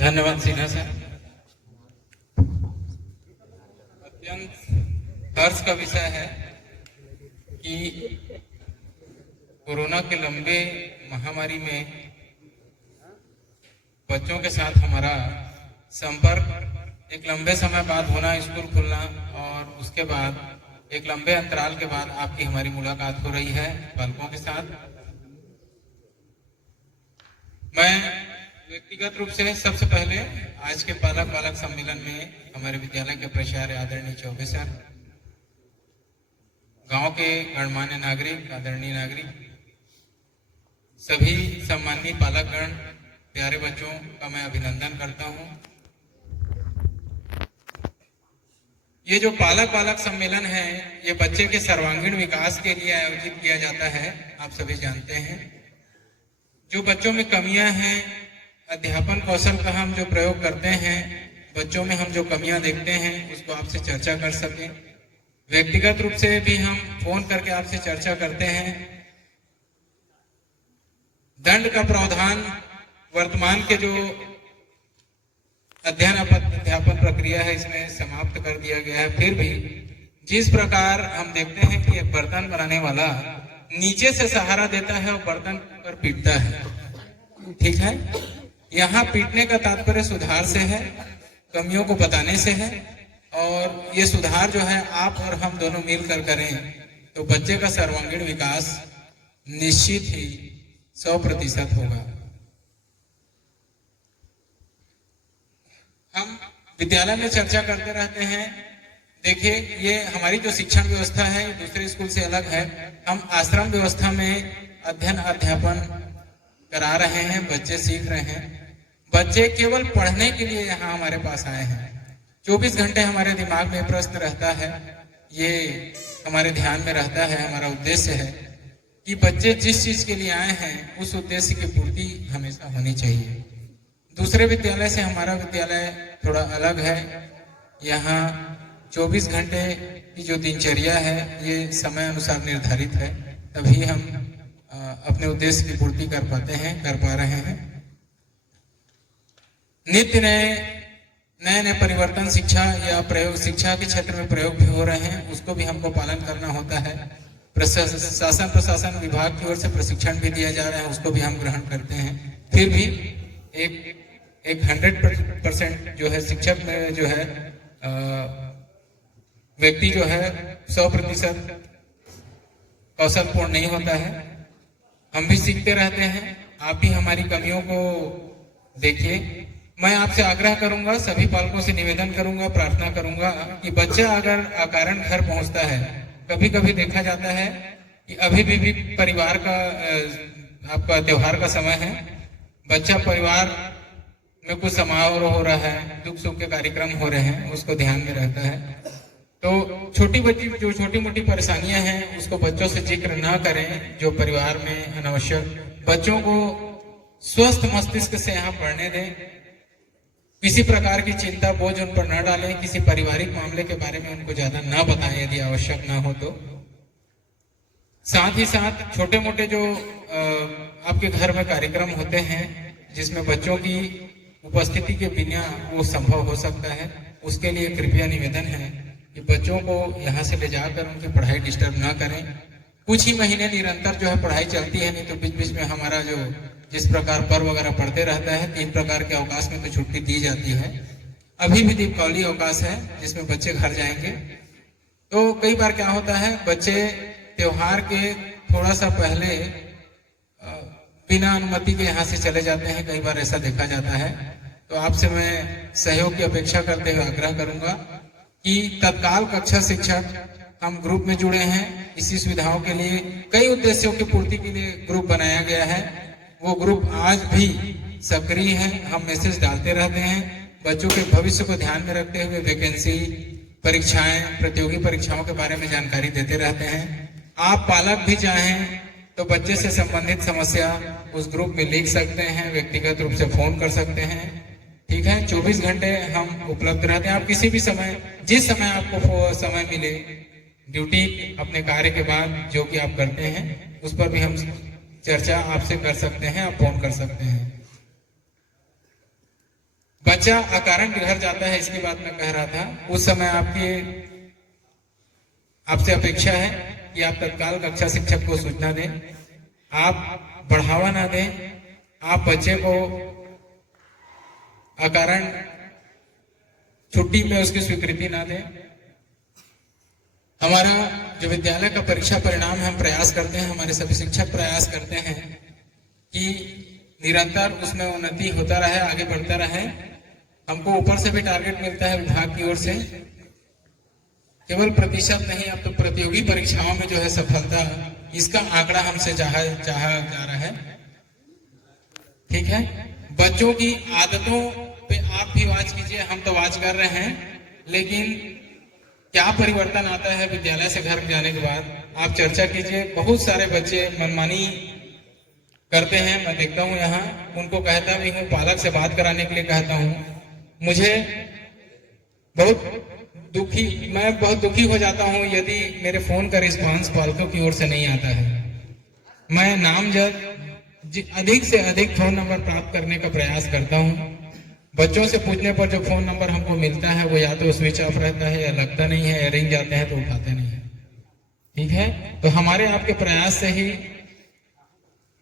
धन्यवाद सिन्हा सर। अत्यंत हर्ष का विषय है कि कोरोना के लंबे महामारी में बच्चों के साथ हमारा संपर्क एक लंबे समय बाद होना, स्कूल खुलना और उसके बाद एक लंबे अंतराल के बाद आपकी हमारी मुलाकात हो रही है बालकों के साथ। मैं व्यक्तिगत रूप से सबसे पहले आज के पालक बालक सम्मेलन में हमारे विद्यालय के प्राचार्य आदरणीय चौबे सर, गांव के गणमान्य नागरिक, आदरणीय नागरिक, सभी सम्मानित पालकगण, प्यारे बच्चों का मैं अभिनंदन करता हूं। ये जो पालक बालक सम्मेलन है, ये बच्चे के सर्वांगीण विकास के लिए आयोजित किया जाता है। आप सभी जानते हैं जो बच्चों में कमियां हैं, अध्यापन कौशल का हम जो प्रयोग करते हैं, बच्चों में हम जो कमियां देखते हैं उसको आपसे चर्चा कर सकें। व्यक्तिगत रूप से भी हम फोन करके आपसे चर्चा करते हैं। दंड का प्रावधान वर्तमान के जो अध्यापन प्रक्रिया है इसमें समाप्त कर दिया गया है। फिर भी जिस प्रकार हम देखते हैं कि एक बर्तन बनाने वाला नीचे से सहारा देता है और बर्तन पर पीटता है, ठीक है। यहाँ पीटने का तात्पर्य सुधार से है, कमियों को बताने से है, और ये सुधार जो है आप और हम दोनों मिलकर करें तो बच्चे का सर्वांगीण विकास निश्चित ही 100% होगा। हम विद्यालय में चर्चा करते रहते हैं। देखिए, ये हमारी जो शिक्षण व्यवस्था है दूसरे स्कूल से अलग है। हम आश्रम व्यवस्था में अध्ययन अध्यापन करा रहे हैं, बच्चे सीख रहे हैं। बच्चे केवल पढ़ने के लिए यहाँ हमारे पास आए हैं। 24 घंटे हमारे दिमाग में प्रश्न रहता है, ये हमारे ध्यान में रहता है। हमारा उद्देश्य है कि बच्चे जिस चीज के लिए आए हैं उस उद्देश्य की पूर्ति हमेशा होनी चाहिए। दूसरे विद्यालय से हमारा विद्यालय थोड़ा अलग है। यहाँ 24 घंटे की जो दिनचर्या है ये समय अनुसार निर्धारित है, तभी हम अपने उद्देश्य की पूर्ति कर पा रहे हैं। नित्य नए परिवर्तन शिक्षा या प्रयोग शिक्षा के क्षेत्र में प्रयोग भी हो रहे हैं, उसको भी हमको पालन करना होता है। प्रशासन विभाग की ओर से प्रशिक्षण भी दिया जा रहा है, उसको भी हम ग्रहण करते हैं। फिर भी एक 100% जो है शिक्षक में जो है व्यक्ति जो है 100% कौशलपूर्ण नहीं होता है। हम भी सीखते रहते हैं। आप भी हमारी कमियों को देखिए। मैं आपसे आग्रह करूंगा, सभी पालकों से निवेदन करूंगा, प्रार्थना करूंगा कि बच्चा अगर अकारण घर पहुंचता है, कभी कभी देखा जाता है कि अभी भी परिवार का आपका त्योहार का समय है, बच्चा परिवार में कुछ समारोह हो रहा है, दुख सुख के कार्यक्रम हो रहे हैं, उसको ध्यान में रहता है। तो छोटी मोटी परेशानियां हैं उसको बच्चों से जिक्र ना करें, जो परिवार में अनावश्यक। बच्चों को स्वस्थ मस्तिष्क से यहाँ पढ़ने दें। किसी प्रकार की चिंता बोझ उन पर न डालें। किसी पारिवारिक मामले के बारे में उनको ज्यादा ना बताएं यदि आवश्यक ना हो तो। साथ ही साथ छोटे मोटे जो आपके घर में कार्यक्रम होते हैं जिसमें बच्चों की उपस्थिति के बिना वो संभव हो सकता है, उसके लिए कृपया निवेदन है कि बच्चों को यहाँ से ले जाकर उनकी पढ़ाई डिस्टर्ब ना करें। कुछ ही महीने निरंतर जो है पढ़ाई चलती है, नहीं तो बीच बीच में हमारा जो जिस प्रकार पर्व वगैरह पढ़ते रहता है, 3 प्रकार के अवकाश में तो छुट्टी दी जाती है। अभी भी दीपावली अवकाश है जिसमें बच्चे घर जाएंगे। तो कई बार क्या होता है, बच्चे त्योहार के थोड़ा सा पहले बिना अनुमति के यहाँ से चले जाते हैं, कई बार ऐसा देखा जाता है। तो आपसे मैं सहयोग की अपेक्षा करते हुए आग्रह करूंगा कि तत्काल कक्षा शिक्षक हम ग्रुप में जुड़े हैं। इसी सुविधाओं के लिए कई उद्देश्यों की पूर्ति के लिए ग्रुप बनाया गया है। वो ग्रुप आज भी सक्रिय है, हम मैसेज डालते रहते हैं। बच्चों के भविष्य को ध्यान में रखते हुए वैकेंसी परीक्षाएं, प्रतियोगी परीक्षाओं के बारे में जानकारी देते रहते हैं। आप पालक भी चाहें तो बच्चे से संबंधित समस्या उस ग्रुप में लिख सकते हैं, व्यक्तिगत रूप से फोन कर सकते हैं, ठीक है। 24 घंटे हम उपलब्ध रहते हैं। आप किसी भी समय, जिस समय आपको समय मिले, ड्यूटी अपने कार्य के बाद जो कि आप करते हैं उस पर भी हम चर्चा आपसे कर सकते हैं, आप फोन कर सकते हैं। बच्चा अकारण घर जाता है, इसकी बात मैं कह रहा था। उस समय आपसे अपेक्षा है कि आप तत्काल कक्षा शिक्षक को सूचना दें, आप बढ़ावा ना दें, आप बच्चे को अकारण छुट्टी में उसकी स्वीकृति ना दें। हमारा जो विद्यालय का परीक्षा परिणाम हम प्रयास करते हैं, हमारे सभी शिक्षक प्रयास करते हैं कि निरंतर उसमें उन्नति होता रहे, आगे बढ़ता रहे। हमको ऊपर से भी टारगेट मिलता है विभाग की ओर से, केवल प्रतिशत नहीं, अब तो प्रतियोगी परीक्षाओं में जो है सफलता, इसका आंकड़ा हमसे चाहा जा रहा है। ठीक है, बच्चों की आदतों पे आप भी वाच कीजिए, हम तो वाच कर रहे हैं, लेकिन क्या परिवर्तन आता है विद्यालय से घर जाने के बाद, आप चर्चा कीजिए। बहुत सारे बच्चे मनमानी करते हैं, मैं देखता हूं यहाँ, उनको कहता भी हूँ, पालक से बात कराने के लिए कहता हूँ। मुझे मैं बहुत दुखी हो जाता हूँ यदि मेरे फोन का रिस्पांस पालकों की ओर से नहीं आता है। मैं नामजद अधिक से अधिक फोन नंबर प्राप्त करने का प्रयास करता हूँ। बच्चों से पूछने पर जो फोन नंबर हमको मिलता है वो या तो स्विच ऑफ रहता है, या लगता नहीं है, या रिंग जाते हैं तो उठाते नहीं है। ठीक है, तो हमारे आपके प्रयास से ही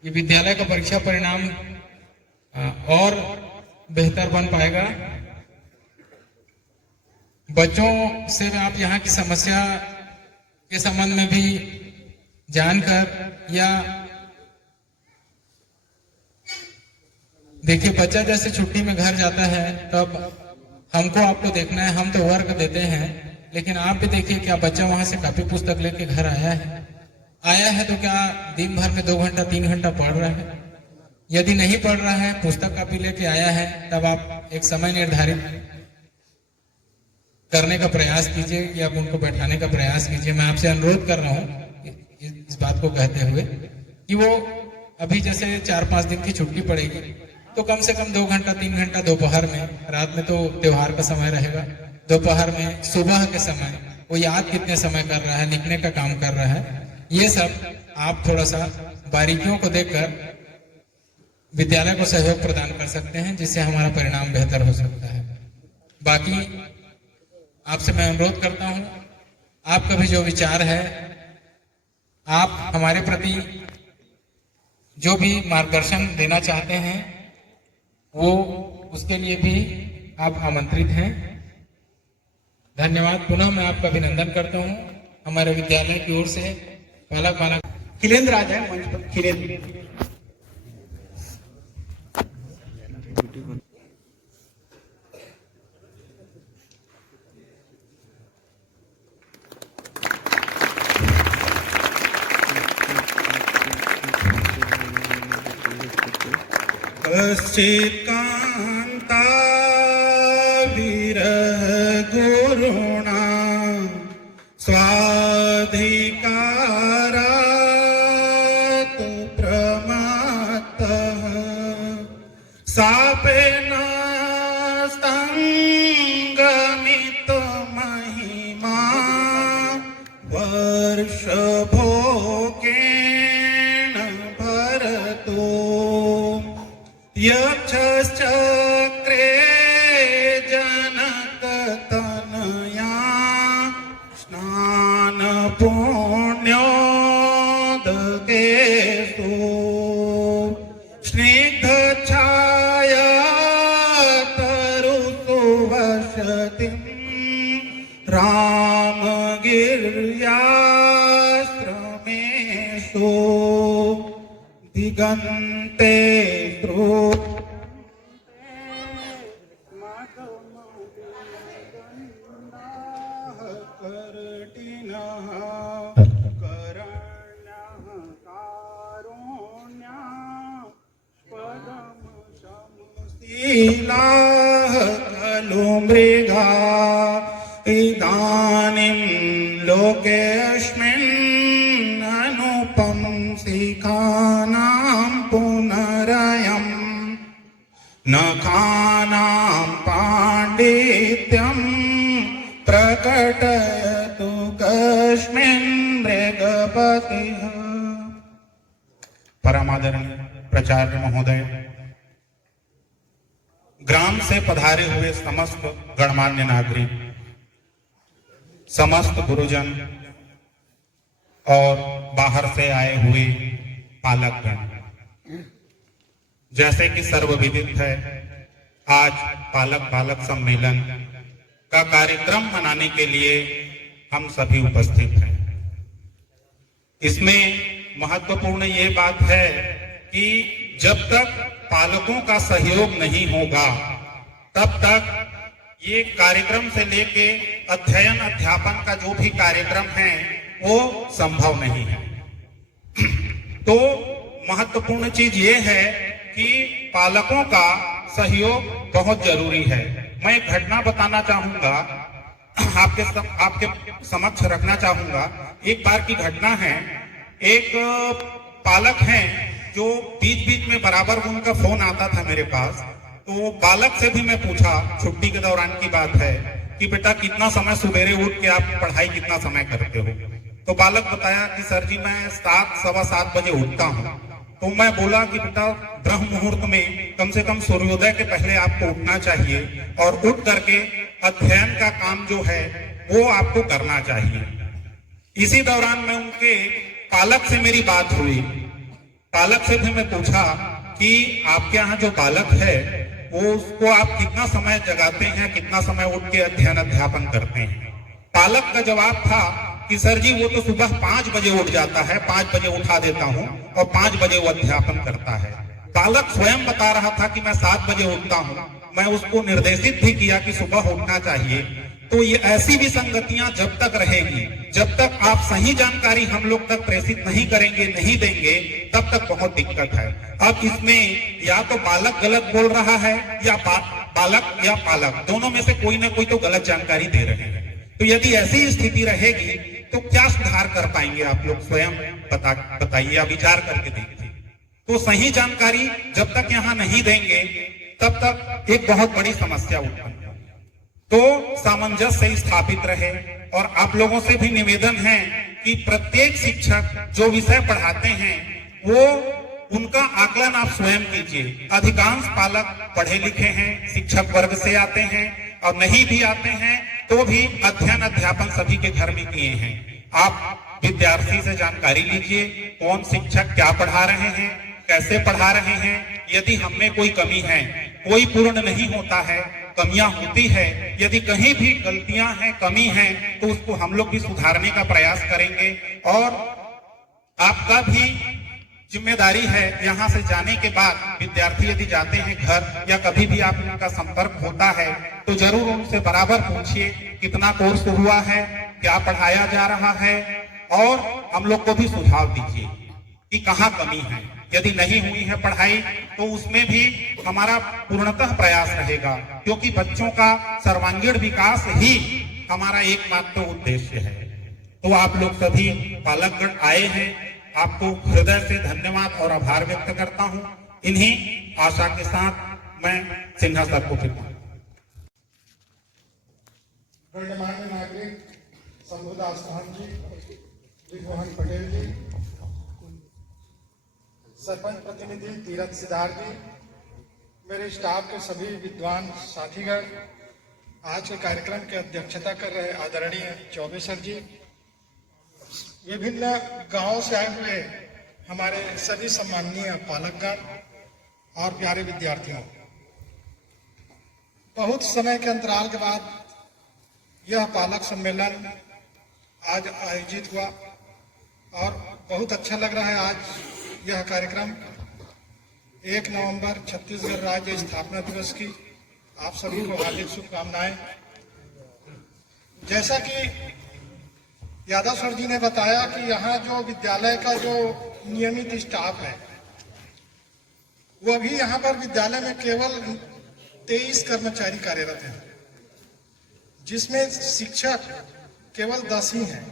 ये विद्यालय का परीक्षा परिणाम और बेहतर बन पाएगा। बच्चों से आप यहाँ की समस्या के संबंध में भी जानकर, या देखिए बच्चा जैसे छुट्टी में घर जाता है तब हमको आपको देखना है, हम तो वर्क देते हैं, लेकिन आप भी देखिए क्या बच्चा वहां से कापी पुस्तक लेके घर आया है तो क्या दिन भर में 2 घंटा 3 घंटा पढ़ रहा है? यदि नहीं पढ़ रहा है, पुस्तक कापी लेके आया है, तब आप एक समय निर्धारित करने का प्रयास कीजिए, या आप उनको बैठाने का प्रयास कीजिए। मैं आपसे अनुरोध कर रहा हूँ इस बात को कहते हुए कि वो अभी जैसे 4-5 दिन की छुट्टी पड़ेगी तो कम से कम 2 घंटा 3 घंटा दोपहर में, रात में तो त्योहार का समय रहेगा, दोपहर में, सुबह के समय वो याद कितने समय कर रहा है, लिखने का काम कर रहा है, ये सब आप थोड़ा सा बारीकियों को देखकर विद्यालय को सहयोग प्रदान कर सकते हैं, जिससे हमारा परिणाम बेहतर हो सकता है। बाकी आपसे मैं अनुरोध करता हूं, आपका भी जो विचार है, आप हमारे प्रति जो भी मार्गदर्शन देना चाहते हैं वो उसके लिए भी आप आमंत्रित हैं। धन्यवाद। पुनः मैं आपका अभिनंदन करता हूं। हमारे विद्यालय की ओर से बालक खिलेंद्र आ जाए मंच पर। खिलेंद्र कांता विरह गुरुणा स्वाधिकारात् प्रमात्तः सापेन स्तंगमित महिमा वर्षभोगेन भरतो यक्षश्चक्रे जनकतनया स्नानपुण्योदकेषु स्निग्धछाया तरुषु वसतिं रामगिर्याश्रमेषु दिगन्ते खलु मृगा इदानीं लोकेऽस्मिन् अनुपंसिकानां पुनरयम् नखानां पाण्डित्यं प्रकटयतु कस्मिन् मृगपतिः। परमादरणीय प्राचार्य महोदय, ग्राम विराम से पधारे हुए समस्त गणमान्य नागरिक, समस्त गुरुजन और बाहर से आए हुए पालकगण, जैसे कि सर्वविदित है, आज पालक बालक सम्मेलन का कार्यक्रम मनाने के लिए हम सभी उपस्थित हैं। इसमें महत्वपूर्ण ये बात है कि जब तक पालकों का सहयोग नहीं होगा तब तक ये कार्यक्रम से लेके अध्ययन अध्यापन का जो भी कार्यक्रम है वो संभव नहीं है। तो महत्वपूर्ण चीज ये है कि पालकों का सहयोग बहुत जरूरी है। मैं एक घटना बताना चाहूंगा, आपके समक्ष रखना चाहूंगा। एक बार की घटना है, एक पालक हैं जो बीच बीच में बराबर उनका फोन आता था मेरे पास, तो बालक से भी मैं पूछा, छुट्टी के दौरान की बात है, कि बेटा कितना समय सवेरे उठ के आप पढ़ाई कितना समय करते हो? तो बालक बताया कि सर जी मैं 7 सवा 7 बजे उठता हूँ। तो मैं बोला कि बेटा ब्रह्म मुहूर्त में कम से कम सूर्योदय के पहले आपको उठना चाहिए और उठ करके अध्ययन का काम जो है वो आपको करना चाहिए। इसी दौरान में उनके पालक से मेरी बात हुई। पालक से भी मैं पूछा कि आपके यहाँ जो बालक है वो उसको आप कितना समय जगाते हैं, कितना समय उठ के अध्ययन अध्यापन करते हैं? पालक का जवाब था कि सर जी वो तो सुबह 5 बजे उठ जाता है, 5 बजे उठा देता हूँ और 5 बजे वो अध्यापन करता है। बालक स्वयं बता रहा था कि मैं 7 बजे उठता हूँ। मैं उसको निर्देशित भी किया कि सुबह उठना चाहिए। तो ये ऐसी विसंगतियां जब तक रहेगी, जब तक आप सही जानकारी हम लोग तक प्रेषित नहीं करेंगे, नहीं देंगे, तब तक बहुत दिक्कत है। अब इसमें या तो बालक गलत बोल रहा है या बालक या पालक, दोनों में से कोई ना कोई तो गलत जानकारी दे रहे हैं। तो यदि ऐसी स्थिति रहेगी तो क्या सुधार कर पाएंगे आप लोग? स्वयं बताइए या विचार करके देखिए। तो सही जानकारी जब तक यहाँ नहीं देंगे तब तक एक बहुत बड़ी समस्या उत्पन्न होगी। तो सामंजस्य स्थापित रहे। और आप लोगों से भी निवेदन है कि प्रत्येक शिक्षक जो विषय पढ़ाते हैं वो उनका आकलन आप स्वयं कीजिए। अधिकांश पालक पढ़े लिखे हैं, शिक्षक वर्ग से आते हैं, और नहीं भी आते हैं तो भी अध्ययन अध्यापन सभी के घर में किए हैं। आप विद्यार्थी से जानकारी लीजिए, कौन शिक्षक क्या पढ़ा रहे हैं, कैसे पढ़ा रहे हैं। यदि हमें कोई कमी है, कोई पूर्ण नहीं होता है, कमियां होती है, यदि कहीं भी गलतियां हैं, कमी है, तो उसको हम लोग भी सुधारने का प्रयास करेंगे। और आपका भी जिम्मेदारी है, यहाँ से जाने के बाद विद्यार्थी यदि जाते हैं घर या कभी भी आप उनका संपर्क होता है तो जरूर उनसे बराबर पूछिए कितना कोर्स हुआ है, क्या पढ़ाया जा रहा है, और हम लोग को भी सुझाव दीजिए कि कहाँ कमी है। यदि नहीं हुई है पढ़ाई तो उसमें भी हमारा पूर्णतः प्रयास रहेगा, क्योंकि बच्चों का सर्वांगीण विकास ही हमारा एकमात्र उद्देश्य है। तो आप लोग सभी पालकगण आए हैं, आपको हृदय से धन्यवाद और आभार व्यक्त करता हूं। इन्हीं आशा के साथ मैं सिन्हा सर को गणमान्य नागरिक शंभुदास महंत जी, विमोहन पटेल जी, सरपंच प्रतिनिधि तीरथ सिद्धार्थ जी, मेरे स्टाफ के सभी विद्वान साथीगण, आज के कार्यक्रम की अध्यक्षता कर रहे आदरणीय चौबे सर जी, विभिन्न गांवों से आए हुए हमारे सभी सम्माननीय पालकगण और प्यारे विद्यार्थियों, बहुत समय के अंतराल के बाद यह पालक सम्मेलन आज आयोजित हुआ और बहुत अच्छा लग रहा है। आज यह कार्यक्रम 1 नवंबर छत्तीसगढ़ राज्य स्थापना दिवस की आप सभी को हार्दिक शुभकामनाएं। जैसा कि यादव सर जी ने बताया कि यहाँ जो विद्यालय का जो नियमित स्टाफ है वो अभी यहाँ पर विद्यालय में केवल 23 कर्मचारी कार्यरत हैं, जिसमें शिक्षक केवल 10 ही हैं।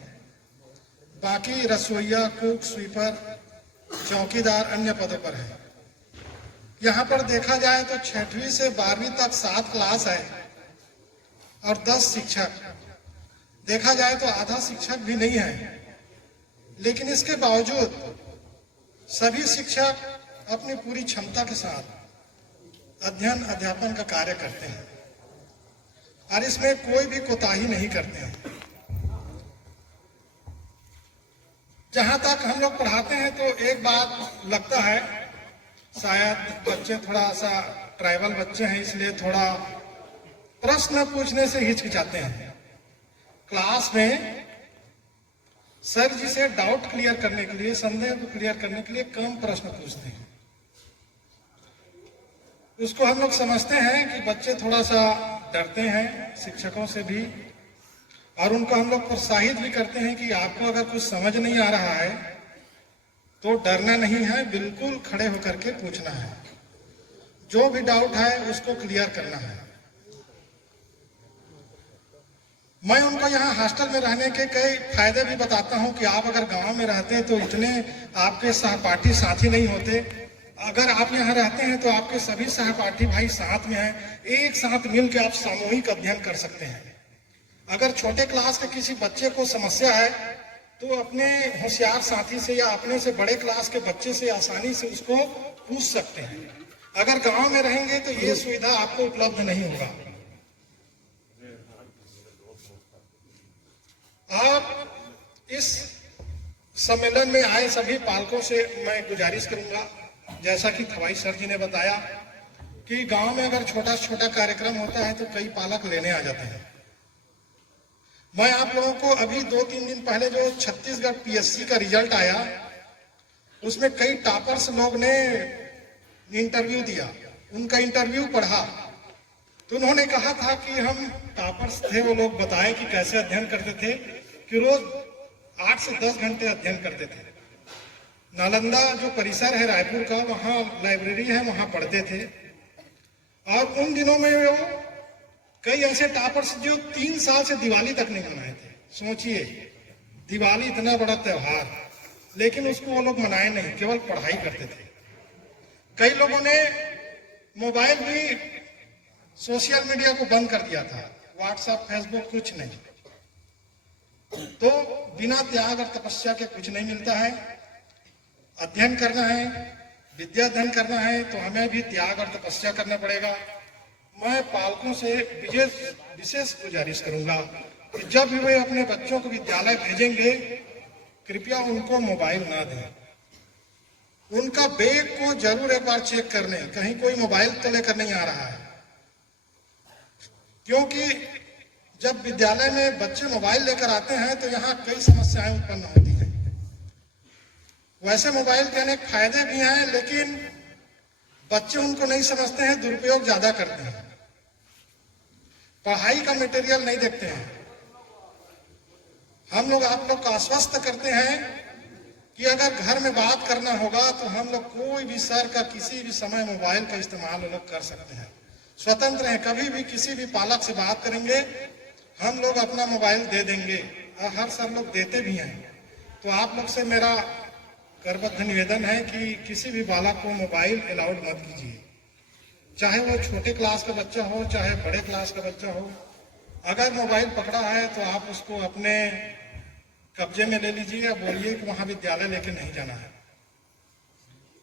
बाकी रसोइया, कुक, स्वीपर, चौकीदार अन्य पदों पर हैं। यहाँ पर देखा जाए तो 6वीं से 12वीं तक 7 क्लास है और 10 शिक्षक। देखा जाए तो आधा शिक्षक भी नहीं है, लेकिन इसके बावजूद सभी शिक्षक अपनी पूरी क्षमता के साथ अध्ययन अध्यापन का कार्य करते हैं और इसमें कोई भी कोताही नहीं करते हैं। जहां तक हम लोग पढ़ाते हैं तो एक बात लगता है, शायद बच्चे थोड़ा सा ट्राइबल बच्चे हैं, इसलिए थोड़ा प्रश्न पूछने से हिचकिचाते हैं। क्लास में सर जी से डाउट क्लियर करने के लिए, संदेह को क्लियर करने के लिए कम प्रश्न पूछते हैं। उसको हम लोग समझते हैं कि बच्चे थोड़ा सा डरते हैं शिक्षकों से भी, और उनको हम लोग प्रोत्साहित भी करते हैं कि आपको अगर कुछ समझ नहीं आ रहा है तो डरना नहीं है, बिल्कुल खड़े होकर के पूछना है, जो भी डाउट है उसको क्लियर करना है। मैं उनको यहाँ हॉस्टल में रहने के कई फायदे भी बताता हूँ कि आप अगर गांव में रहते तो इतने आपके सहपाठी साथी नहीं होते। अगर आप यहाँ रहते हैं तो आपके सभी सहपाठी भाई साथ में हैं, एक साथ मिलकर आप सामूहिक अध्ययन कर सकते हैं। अगर छोटे क्लास के किसी बच्चे को समस्या है तो अपने होशियार साथी से या अपने से बड़े क्लास के बच्चे से आसानी से उसको पूछ सकते हैं। अगर गांव में रहेंगे तो ये सुविधा आपको उपलब्ध नहीं होगा। आप इस सम्मेलन में आए सभी पालकों से मैं गुजारिश करूंगा, जैसा कि थवाई सर जी ने बताया कि गांव में अगर छोटा छोटा कार्यक्रम होता है तो कई पालक लेने आ जाते हैं। मैं आप लोगों को अभी 2-3 दिन पहले जो छत्तीसगढ़ पीएससी का रिजल्ट आया, उसमें कई टॉपर्स लोग ने इंटरव्यू दिया, उनका इंटरव्यू पढ़ा तो उन्होंने कहा था कि हम टॉपर्स थे, वो लोग बताए कि कैसे अध्ययन करते थे कि रोज 8 से 10 घंटे अध्ययन करते थे। नालंदा जो परिसर है रायपुर का, वहाँ लाइब्रेरी है, वहाँ पढ़ते थे। और उन दिनों में वो कई ऐसे टॉपर्स जो 3 साल से दिवाली तक नहीं मनाए थे। सोचिए, दिवाली इतना बड़ा त्योहार, लेकिन उसको वो लोग मनाए नहीं, केवल पढ़ाई करते थे। कई लोगों ने मोबाइल भी, सोशल मीडिया को बंद कर दिया था, व्हाट्सएप फेसबुक कुछ नहीं। तो बिना त्याग और तपस्या के कुछ नहीं मिलता है। अध्ययन करना है, विद्या अध्ययन करना है तो हमें भी त्याग और तपस्या करना पड़ेगा। मैं पालकों से विशेष गुजारिश करूंगा कि जब भी वे अपने बच्चों को विद्यालय भेजेंगे, कृपया उनको मोबाइल ना दें। उनका बैग को जरूर एक बार चेक कर लें, कहीं कोई मोबाइल तो लेकर नहीं आ रहा है। क्योंकि जब विद्यालय में बच्चे मोबाइल लेकर आते हैं तो यहाँ कई समस्याएं उत्पन्न होती हैं। वैसे मोबाइल के अनेक फायदे भी हैं, लेकिन बच्चे उनको नहीं समझते हैं, दुरुपयोग ज्यादा करते हैं, पढ़ाई का मटेरियल नहीं देखते हैं। हम लोग आप लोग को आश्वस्त करते हैं कि अगर घर में बात करना होगा तो हम लोग कोई भी सर का किसी भी समय मोबाइल का इस्तेमाल हम लोग कर सकते हैं, स्वतंत्र हैं। कभी भी किसी भी पालक से बात करेंगे हम लोग अपना मोबाइल दे देंगे, और हर सर लोग देते भी हैं। तो आप लोग से मेरा करबद्ध निवेदन है कि किसी भी बालक को मोबाइल अलाउड मत कीजिए, चाहे वो छोटे क्लास का बच्चा हो चाहे बड़े क्लास का बच्चा हो। अगर मोबाइल पकड़ा है तो आप उसको अपने कब्जे में ले लीजिए, बोलिए कि वहां विद्यालय लेके नहीं जाना है।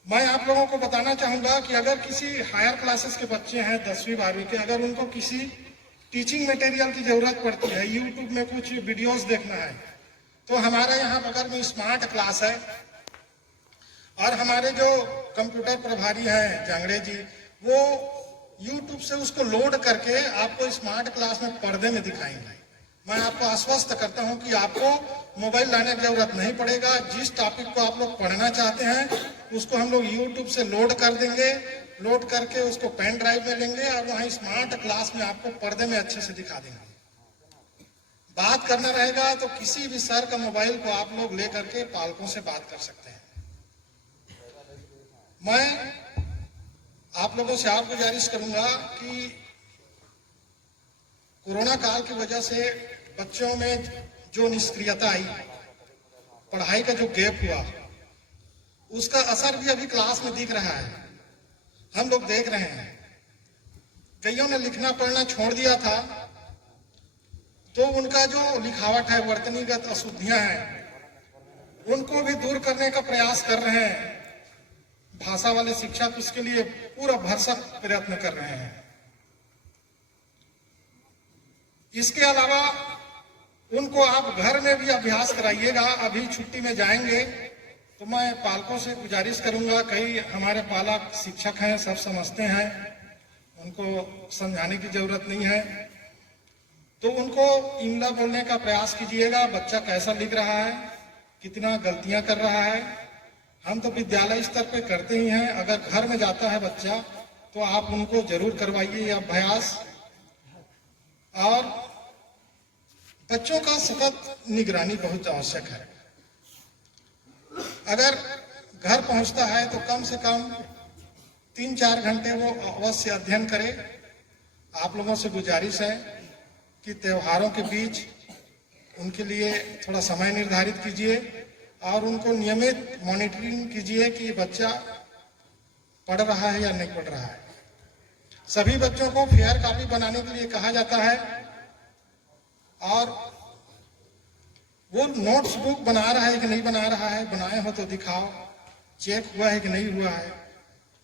मैं आप लोगों को बताना चाहूंगा कि अगर किसी हायर क्लासेस के बच्चे हैं 10वीं 12वीं के, अगर उनको किसी टीचिंग मटेरियल की जरूरत पड़ती है, यूट्यूब में कुछ वीडियोस देखना है, तो हमारे यहाँ बगल में स्मार्ट क्लास है और हमारे जो कंप्यूटर प्रभारी हैं जांगड़े जी, वो यूट्यूब से उसको लोड करके आपको स्मार्ट क्लास में पर्दे में दिखाएंगे। मैं आपको आश्वस्त करता हूं कि आपको मोबाइल लाने की जरूरत नहीं पड़ेगा। जिस टॉपिक को आप लोग पढ़ना चाहते हैं उसको हम लोग यूट्यूब से लोड कर देंगे, लोड करके उसको पेन ड्राइव में लेंगे और वहाँ स्मार्ट क्लास में आपको पर्दे में अच्छे से दिखा देंगे। बात करना रहेगा तो किसी भी सर का मोबाइल को आप लोग ले करके पालकों से बात कर सकते हैं। मैं आप लोगों से आप गुजारिश करूंगा कि कोरोना काल की वजह से बच्चों में जो निष्क्रियता आई, पढ़ाई का जो गैप हुआ, उसका असर भी अभी क्लास में दिख रहा है। हम लोग देख रहे हैं कईयों ने लिखना पढ़ना छोड़ दिया था, तो उनका जो लिखावट है, वर्तनीगत अशुद्धियां हैं, उनको भी दूर करने का प्रयास कर रहे हैं। आशा वाले शिक्षक उसके लिए पूरा भरसक प्रयत्न कर रहे हैं। इसके अलावा उनको आप घर में भी अभ्यास कराइएगा। अभी छुट्टी में जाएंगे तो मैं पालकों से गुजारिश करूंगा, कई हमारे पालक शिक्षक हैं, सब समझते हैं, उनको समझाने की जरूरत नहीं है, तो उनको इमला बोलने का प्रयास कीजिएगा। बच्चा कैसा लिख रहा है, कितना गलतियां कर रहा है। हम तो विद्यालय स्तर पे करते ही हैं, अगर घर में जाता है बच्चा तो आप उनको जरूर करवाइए ये अभ्यास। और बच्चों का सतत निगरानी बहुत आवश्यक है। अगर घर पहुंचता है तो कम से कम 3-4 घंटे वो अवश्य अध्ययन करे। आप लोगों से गुजारिश है कि त्योहारों के बीच उनके लिए थोड़ा समय निर्धारित कीजिए और उनको नियमित मॉनिटरिंग कीजिए कि बच्चा पढ़ रहा है या नहीं पढ़ रहा है। सभी बच्चों को फेयर कॉपी बनाने के लिए कहा जाता है और वो नोट्स बुक बना रहा है कि नहीं बना रहा है, बनाए हो तो दिखाओ, चेक हुआ है कि नहीं हुआ है,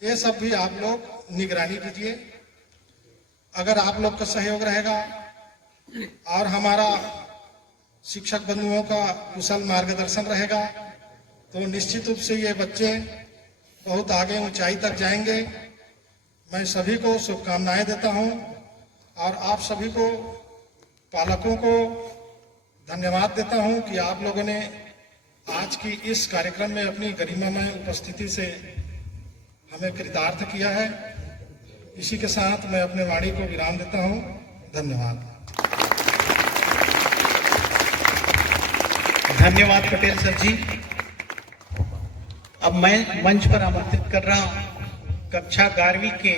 ये सब भी आप लोग निगरानी कीजिए। अगर आप लोग का सहयोग रहेगा और हमारा शिक्षक बंधुओं का कुशल मार्गदर्शन रहेगा तो निश्चित रूप से ये बच्चे बहुत आगे ऊंचाई तक जाएंगे। मैं सभी को शुभकामनाएं देता हूं और आप सभी को, पालकों को धन्यवाद देता हूं कि आप लोगों ने आज की इस कार्यक्रम में अपनी गरिमामय उपस्थिति से हमें कृतार्थ किया है। इसी के साथ मैं अपने वाणी को विराम देता हूं। धन्यवाद। धन्यवाद पटेल सर जी। अब मैं मंच पर आमंत्रित कर रहा हूं कक्षा 11वीं के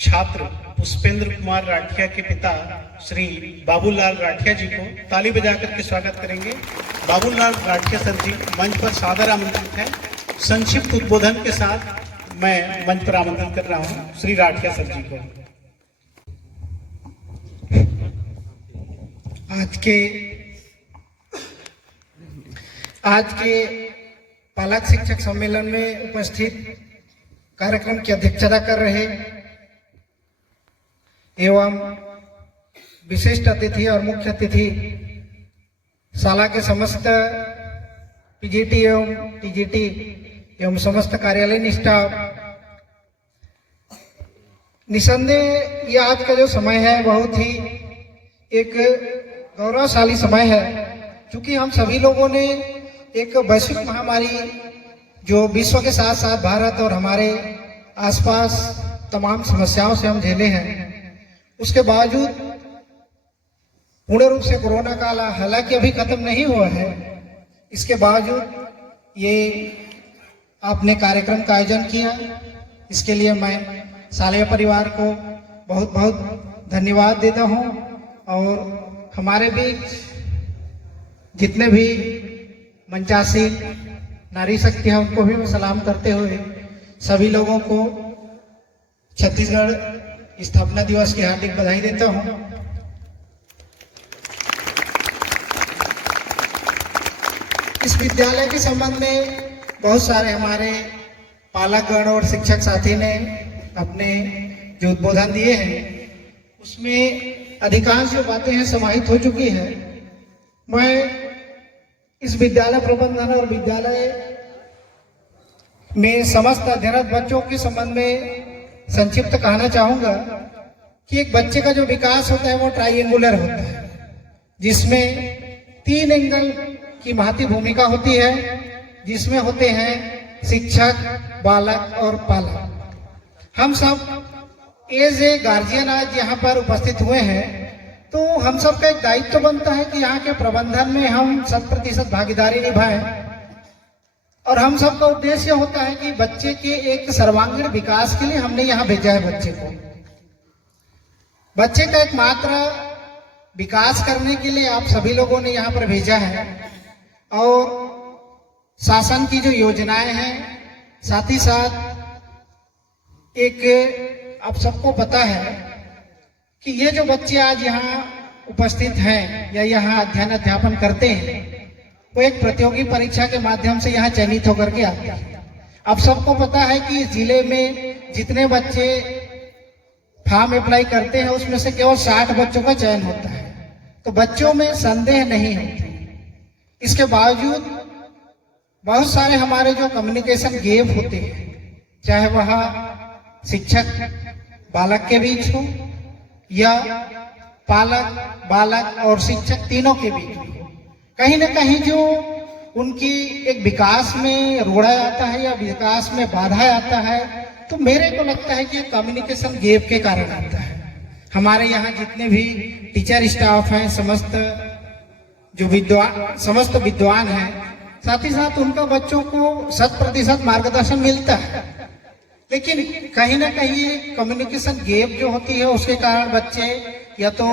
छात्र पुष्पेंद्र कुमार राठिया के पिता श्री बाबूलाल राठिया जी को ताली बजाकर के स्वागत करेंगे। बाबूलाल राठिया सर जी मंच पर सादर आमंत्रित हैं। संक्षिप्त उद्बोधन के साथ मैं मंच पर आमंत्रित कर रहा हूं श्री राठिया सर जी को। आज के पालक शिक्षक सम्मेलन में उपस्थित कार्यक्रम की अध्यक्षता कर रहे एवं विशिष्ट अतिथि और मुख्य अतिथि शाला के समस्त पीजीटी एवं टीजीटी एवं समस्त कार्यालयीन स्टाफ, निसंदेह ये आज का जो समय है बहुत ही एक गौरवशाली समय है, क्योंकि हम सभी लोगों ने एक वैश्विक महामारी जो विश्व के साथ साथ भारत और हमारे आसपास तमाम समस्याओं से हम झेले हैं, उसके बावजूद पूर्ण रूप से कोरोना काल हालांकि अभी खत्म नहीं हुआ है, इसके बावजूद ये आपने कार्यक्रम का आयोजन किया, इसके लिए मैं शालेय परिवार को बहुत बहुत धन्यवाद देता हूं। और हमारे बीच जितने भी मंचासीन नारी शक्ति है उनको भी मैं सलाम करते हुए सभी लोगों को छत्तीसगढ़ स्थापना दिवस की हार्दिक बधाई देता हूं। इस विद्यालय के संबंध में बहुत सारे हमारे पालकगण और शिक्षक साथी ने अपने जो उद्बोधन दिए हैं उसमें अधिकांश जो बातें हैं समाहित हो चुकी है। मैं इस विद्यालय प्रबंधन और विद्यालय में समस्त अध्ययनरत बच्चों के संबंध में संक्षिप्त कहना चाहूंगा कि एक बच्चे का जो विकास होता है वो ट्राइएंगुलर होता है, जिसमें 3 एंगल की महती भूमिका होती है, जिसमें होते हैं शिक्षक, बालक और पालक। हम सब एज ए गार्जियन आज यहाँ पर उपस्थित हुए हैं, तो हम सब का एक दायित्व तो बनता है कि यहाँ के प्रबंधन में हम 100% भागीदारी निभाएं। और हम सबका उद्देश्य होता है कि बच्चे के एक सर्वांगीण विकास के लिए हमने यहाँ भेजा है बच्चे को। बच्चे का एकमात्र विकास करने के लिए आप सभी लोगों ने यहाँ पर भेजा है। और शासन की जो योजनाएं हैं, साथ ही साथ एक आप सबको पता है कि ये जो बच्चे आज यहाँ उपस्थित हैं या यहाँ अध्ययन अध्यापन करते हैं, वो एक प्रतियोगी परीक्षा के माध्यम से यहाँ चयनित होकर के आते हैं। आप सबको पता है कि इस जिले में जितने बच्चे फॉर्म अप्लाई करते हैं उसमें से केवल 60 बच्चों का चयन होता है। तो बच्चों में संदेह नहीं होती। इसके बावजूद बहुत सारे हमारे जो कम्युनिकेशन गैप होते हैं, चाहे वह शिक्षक बालक के बीच हो या पालक बालक और शिक्षक तीनों के बीच हो, कहीं ना कहीं जो उनकी एक विकास में रोड़ा आता है या विकास में बाधा आता है, तो मेरे को लगता है कि कम्युनिकेशन गैप के कारण आता है। हमारे यहाँ जितने भी टीचर स्टाफ हैं, समस्त विद्वान हैं, साथ ही साथ उनका बच्चों को 100% मार्गदर्शन मिलता है, लेकिन कहीं ना कहीं कम्युनिकेशन गैप जो होती है उसके कारण बच्चे या तो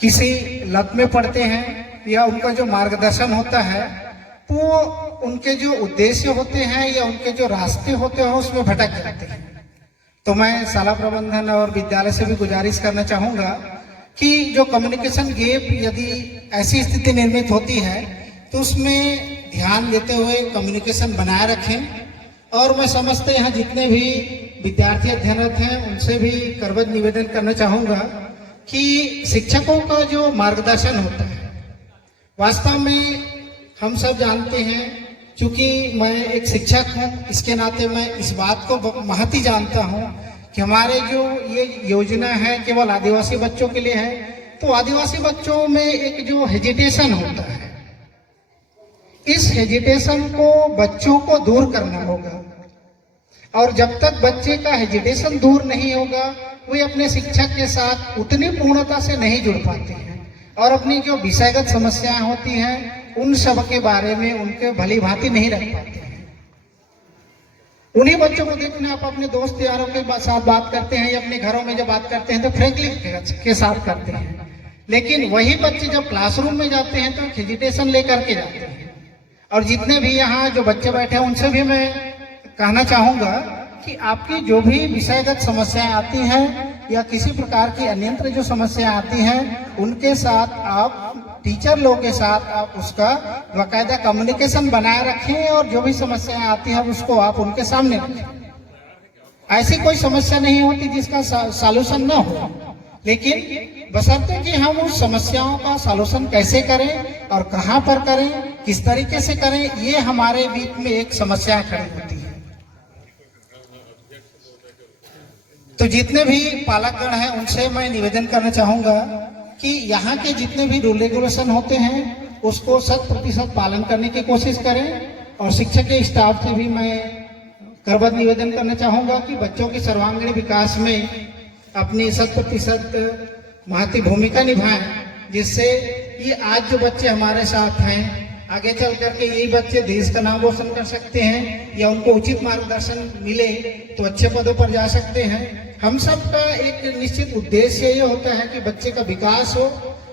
किसी लत में पड़ते हैं या उनका जो मार्गदर्शन होता है वो उनके जो उद्देश्य होते हैं या उनके जो रास्ते होते हैं उसमें भटक जाते हैं। तो मैं शाला प्रबंधन और विद्यालय से भी गुजारिश करना चाहूंगा कि जो कम्युनिकेशन गैप यदि ऐसी स्थिति निर्मित होती है तो उसमें ध्यान देते हुए कम्युनिकेशन बनाए रखें। और मैं समझते यहाँ जितने भी विद्यार्थी अध्ययनरत हैं उनसे भी करबद्ध निवेदन करना चाहूंगा कि शिक्षकों का जो मार्गदर्शन होता है, वास्तव में हम सब जानते हैं, क्योंकि मैं एक शिक्षक हूँ इसके नाते मैं इस बात को महती जानता हूँ कि हमारे जो ये योजना है केवल आदिवासी बच्चों के लिए है, तो आदिवासी बच्चों में एक जो हेजिटेशन होता है, इस हेजिटेशन को बच्चों को दूर करना होगा। और जब तक बच्चे का हेजिटेशन दूर नहीं होगा वे अपने शिक्षक के साथ उतनी पूर्णता से नहीं जुड़ पाते हैं और अपनी जो विषयगत समस्याएं होती हैं उन सब के बारे में उनके भली भांति नहीं रख पाते हैं। उन्हीं बच्चों को देखना, आप अपने दोस्त यारों के साथ बात करते हैं या अपने घरों में जब बात करते हैं तो फ्रेंकली के साथ करते हैं, लेकिन वही बच्चे जब क्लासरूम में जाते हैं तो हेजिटेशन लेकर के जाते हैं। और जितने भी यहाँ जो बच्चे बैठे हैं उनसे भी मैं कहना चाहूंगा कि आपकी जो भी विषयगत समस्याएं आती हैं या किसी प्रकार की अन्यंत्र जो समस्याएं आती हैं उनके साथ आप टीचर लोगों के साथ आप उसका बाकायदा कम्युनिकेशन बनाए रखें और जो भी समस्याएं आती हैं उसको आप उनके सामने रखें। ऐसी कोई समस्या नहीं होती जिसका सॉल्यूशन ना हो, लेकिन बशर्ते कि हम उस समस्याओं का सॉल्यूशन कैसे करें और कहां पर करें, किस तरीके से करें, ये हमारे बीच में एक समस्या खड़ी होती है। तो जितने भी पालकगण हैं उनसे मैं निवेदन करना चाहूंगा कि यहाँ के जितने भी रूल रेगुलेशन होते हैं उसको 100% पालन करने की कोशिश करें। और शिक्षक के स्टाफ से भी मैं करबद्ध निवेदन करना चाहूंगा कि बच्चों के सर्वांगीण विकास में अपनी 100% महती भूमिका निभाएं, जिससे ये आज जो बच्चे हमारे साथ हैं आगे चल करके यही बच्चे देश का नाम रोशन कर सकते हैं या उनको उचित मार्गदर्शन मिले तो अच्छे पदों पर जा सकते हैं। हम सब का एक निश्चित उद्देश्य ये होता है कि बच्चे का विकास हो,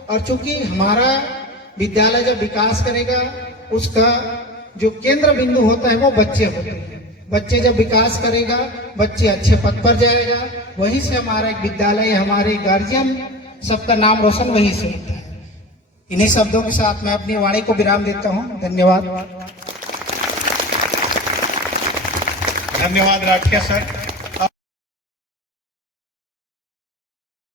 और चूंकि हमारा विद्यालय जब विकास करेगा उसका जो केंद्र बिंदु होता है वो बच्चे होते हैं। बच्चे जब विकास करेगा, बच्चे अच्छे पद पर जाएगा, वहीं से हमारा एक विद्यालय, हमारे गार्जियन सबका नाम रोशन वहीं से होता है। इन्हीं शब्दों के साथ मैं अपनी वाणी को विराम देता हूँ। धन्यवाद। धन्यवाद राठिया सर।